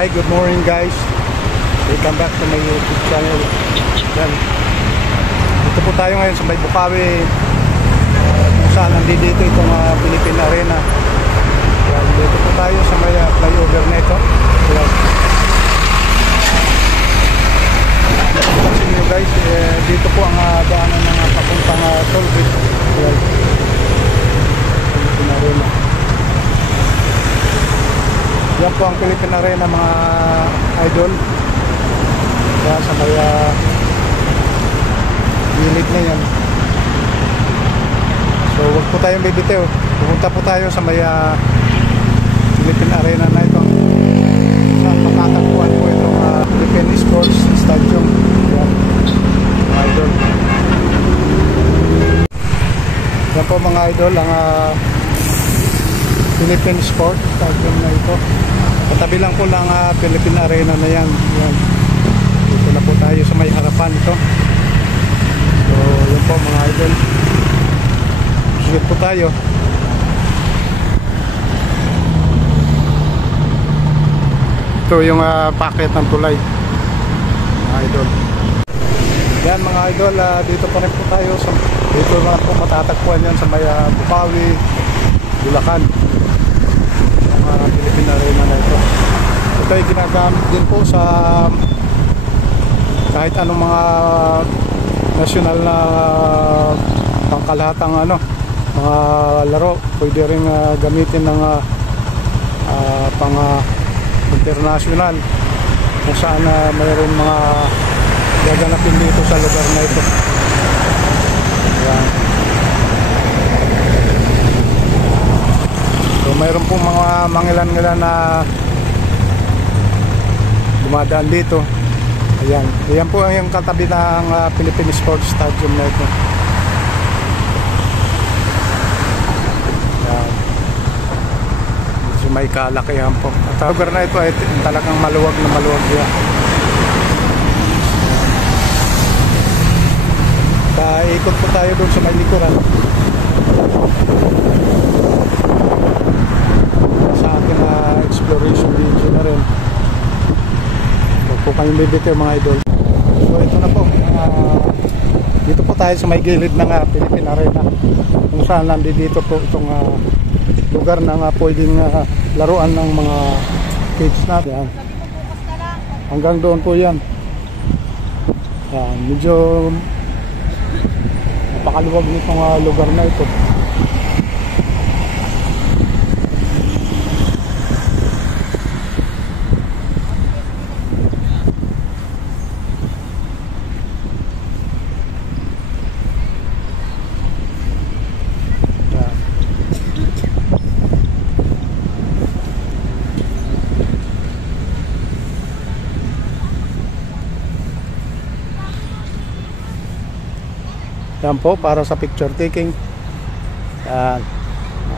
Hi, good morning guys. Welcome back to my YouTube channel. Yan. Dito po tayo ngayon sa may Bukawi, kung saan nandito itong Philippine Arena. Yan. Dito po tayo sa may flyover na ito. Yan. Pansin nyo guys, dito po ang daanan ng papuntang toll gate. Yan. Philippine Arena. Yan po ang Philippine Arena mga idol. Yan sa may gilid na yan. So wag po tayong bibitiw. Pupunta po tayo sa may Philippine Arena na ito. Saan makatagpuan po itong Philippine Sports Stadium. Yan mga idol. Yan po mga idol ang Philippine Sports Stadium na ito. Katabi lang po lang Philippine Arena na yan. Yan. Dito na po tayo sa may harapan ito. So yun po mga idol. Sige po tayo. Ito yung packet ng tulay mga idol. Yan mga idol, dito pa rin po tayo sa, dito na po matatagpuan yan sa may Bukawi, Bulacan. Ang Philippine Arena na ito. Ito ay ginagamit din po sa kahit anong mga national na pangkalahatang mga laro. Pwede rin gamitin ng pang international kung saan mayroon mga gaganapin dito sa lugar na ito. Ayan. So mayroon pong mga mangilan-ngilan na dumadaan dito. Ayan. Ayan po yung katabi ng Philippine Sports Stadium na ito. Ayan. So may kalakihan po. At ang lugar na ito ay talagang maluwag na maluwag yan. Ikot po tayo doon sa may likuran. Sa ating exploration video na rin. Huwag po kayong bibitiw mga idol. So ito na po. Dito po tayo sa may gilid ng Philippine Arena. Kung saan nandito po itong lugar na pwedeng laruan ng mga kids natin. Hanggang doon po yan. Yan, medyo napakaluwag nitong lugar na ito. Yan po para sa picture taking. Yan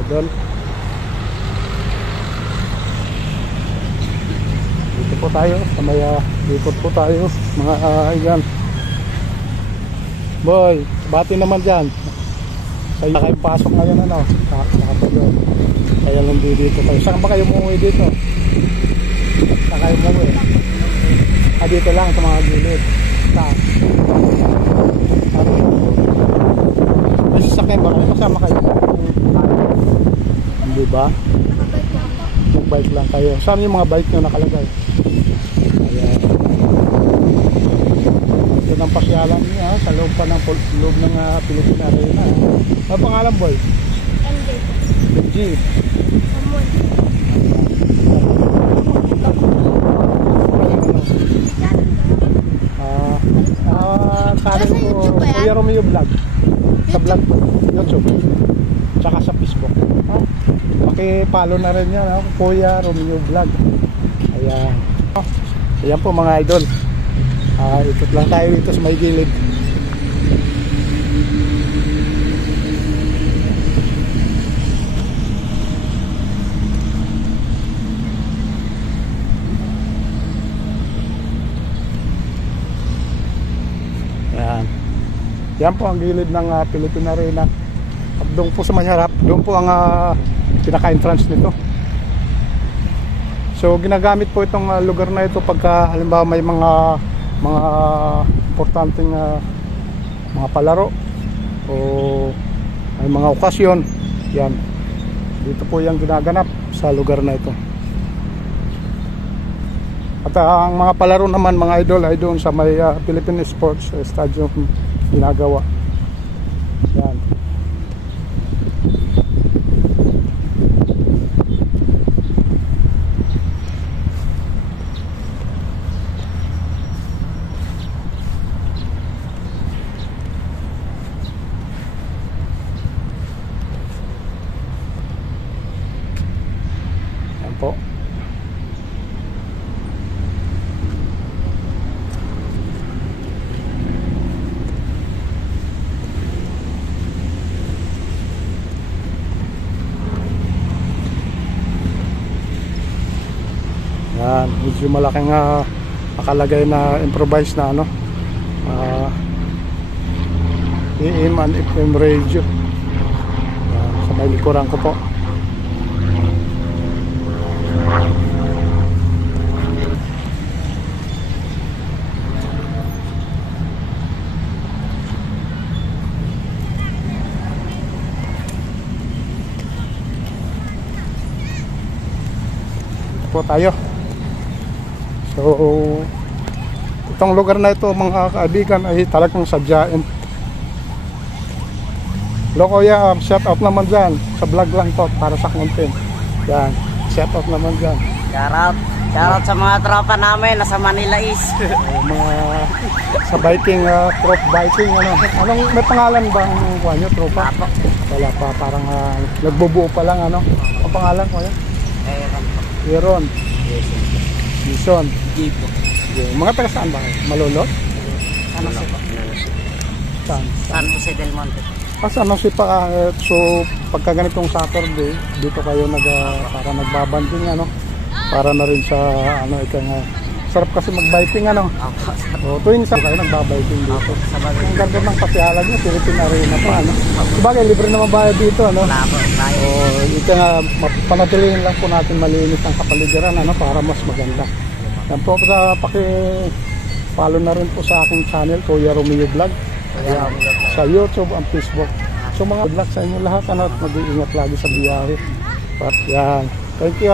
idol. Dito po tayo sa may likod po tayo mga yan. Boy, bati naman dyan. Kaya kayo pasok ngayon kaya lang dito kayo. Saan ba kayo umuwi dito? Saan kayo umuwi? Dito lang sa mga gilid. Saan? May sasakyan ba? May kasama kayo? Hindi ba? Mag-bike lang kayo. Saan yung mga bike nyo nakalagay? Ayan. Ito ng pasyalan niya sa loob pa ng loob ng Philippine Arena. Ano pangalan boy? MJ. MJ. Sabi ko Kuya Romeo Vlog. Sa vlog po, YouTube tsaka sa Facebook. Paki-follow na rin yan Kuya Romeo Vlog. Ayan. Ayan po mga idol. Ikot lang tayo dito sa may gilid. Ayan. Yan po ang gilid ng Philippine Arena. At doon po sa may harap, doon po ang pinaka-entrance nito. So So ginagamit po itong lugar na ito pagka halimbawa may mga importanteng mga palaro o may mga okasyon. Yan. Dito po yung ginaganap sa lugar na ito. At ang mga palaro naman mga idol ay doon sa may Philippine Sports Stadium ginagawa. Yan. Yan po. Yan, medyo malaking nakalagay na improvised na ano AM and FM radio. Yan, sa may likuran ko po. Dito po tayo. So, itong lugar na ito mga kaibigan ay talagang sadyain. Hello kuya, shout out naman dyan. Sa vlog lang to para sa content. Yan, shout out naman dyan. Shout out sa mga tropa namin nasa Manila East. Mga sa biking, troop biking. Anong may pangalan bang nyo, tropa? Wala pa, parang nagbubuo pa lang. Ang pangalan kuya? Aaron. Jason. Gipo. Mga taga saan ba? Malulot? San Jose del Monte. San Jose pa. So pagka ganitong Saturday dito kayo para nagbabanding para na rin sa sarap kasi mag-biking o tuwing sa kayo nagbabiking dito. Ang ganda ng pasyalan niyo, Philippine Arena pa Sabagay libre naman bayad dito o ito nga panatilihin lang po natin malinis ang kapaligiran para mas maganda. Yan po sa paki-follow na rin po sa aking channel Kuya Romeo Vlog. Sa YouTube and Facebook. So mga good luck sa inyo lahat at mag-iingat lagi sa biyahe. Yan. Thank you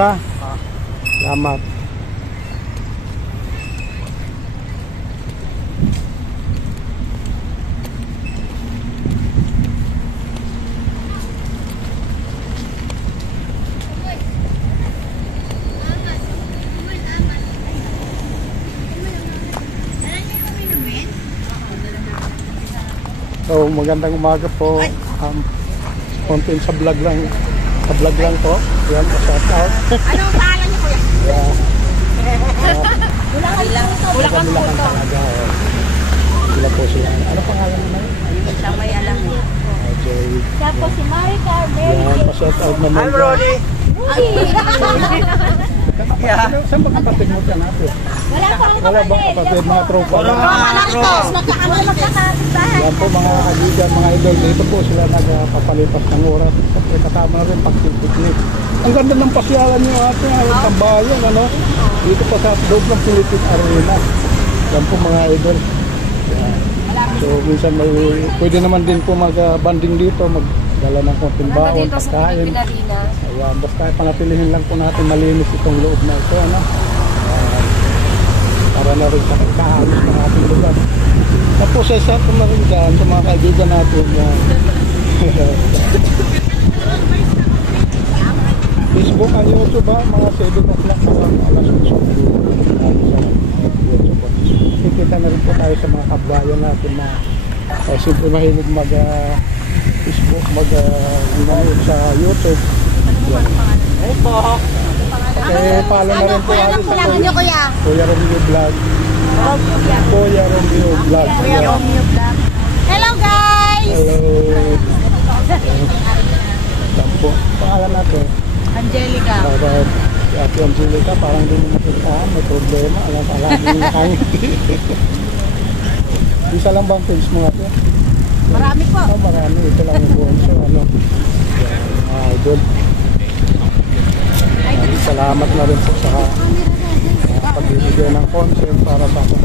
Salamat. So magandang umaga po. Content sa vlog lang. Sa vlog lang po. Yan, shout out. Anong pangalan niyo kuya? Bulacan po to. Sila po sila. Ano pangalan mo na yun? Siya may alam mo. Okay. Siya po si Marica. Yan, pa-shout out naman. I'm Ronnie. Saan ba kapatid mo dyan natin? Wala po ang Wala bang kapatid, mga tropa? magkakapit-bahay. Yan po mga kaibigan, mga idol. Dito po sila nagpapalipas ng oras. Kasi kasama na rin pag-picnic. Ang ganda ng pasyalan nyo ate. Ang tambayan, Dito po sa loob ng Philippine Arena. Yan po mga idol. Yan. So minsan pwede naman din po mag-banding dito. Magdala ng konting baon, pagkain. Ayan, basta panatilihin lang po natin malinis itong loob na ito. Para na rin sa pagkahalos ng ating lugar. Tapos isa po na rin dyan sa mga kaibigan natin. Facebook and YouTube mga 7 o'clock alas 8. Kikita na rin po tayo sa mga kabayan natin na siyempre mahilig Facebook, sa YouTube. Hey po. Okay, follow na rin po natin sa Kuya Romeo Vlog. Kuya Romeo Vlog. Hello guys! Hello. Tampo. Pangalan natin? Angelica. Si Ate Angelica, parang din mo napuntahan. May problema. Alam ka lang yung nakangiti. Isa lang bang page mo natin? Marami po. Marami. Ito lang yung bonso. Idol. Idol salamat na rin po sa pagbibigay ng concert para sa akin.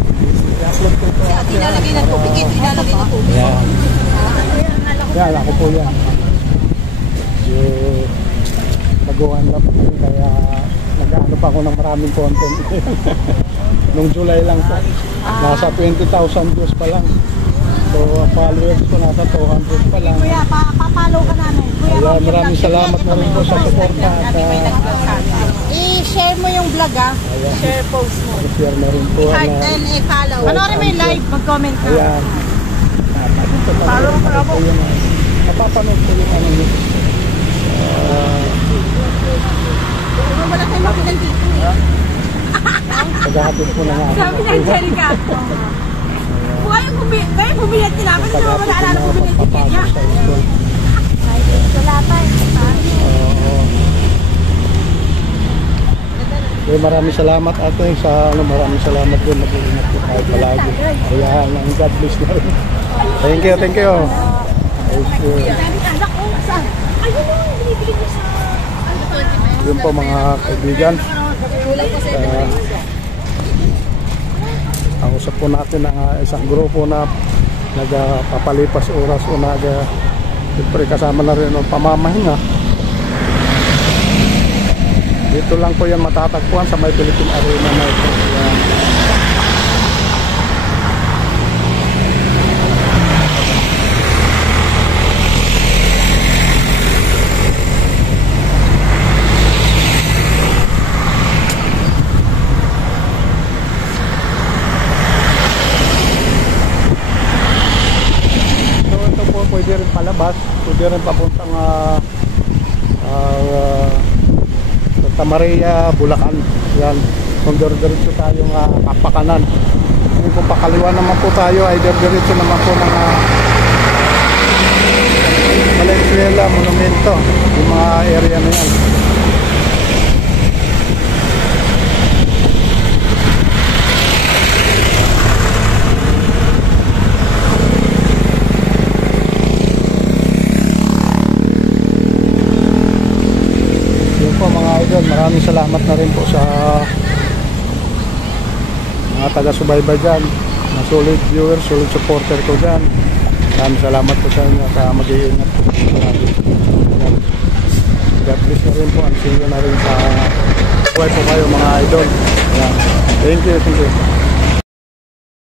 I-upload ko ito. Ilalagay na tubig. Ilalagay na tubig. Yan. Yan, ako po yan. Nagawan lang po kaya nag-ano pa ako ng maraming content. Nung July lang po. Nasa 20,000 views pa lang. So, followers ko nasa 200 pa lang. Kuya, papalo ka namin. Kuya, Kaya maraming salamat na rin po sa suporta at i-share mo yung vlog ah. Share post mo. share na rin po. Heart and i-follow. Panoorin mo yung live, mag-comment ka. Ayan. Follow mo na po. Napapanood ko yung ano yun. Wala tayong makilang dito eh. Pagkakapit po na nga. Sabi ni Angelica. Kaya bumilat nila. Kasi naman wala na bumilat ticket niya. Wala pa eh. Maraming salamat ate sa maraming salamat din, mag-iingat po tayo palagi. Ayan, ang God bless na rin. Thank you. Thank you. Anak ko, saan? Ayun o, binibili mo sa... Yun po mga kaibigan. Ang usap po natin ng isang grupo na nagpapalipas oras o siyempre kasama na rin ang pamamahinga. Dito lang po yan matatagpuan sa may Philippine Arena na ito. Yan. So ito po pwede rin palabas, pwede rin papuntang Santa Maria, Bulacan. Yan. Kung diretso tayong kapakanan. Kung pakaliwa naman po tayo ay diretso naman po ng Valenzuela, Monumento. Yung mga area na yan. Maraming salamat na rin po sa mga taga-subaybay dyan, mga solid viewers, solid supporter ko dyan. Maraming salamat po sa inyo at mag-iingat po. God bless na rin po. Ang sinyo na rin sa buhay po kayo mga idol. Thank you.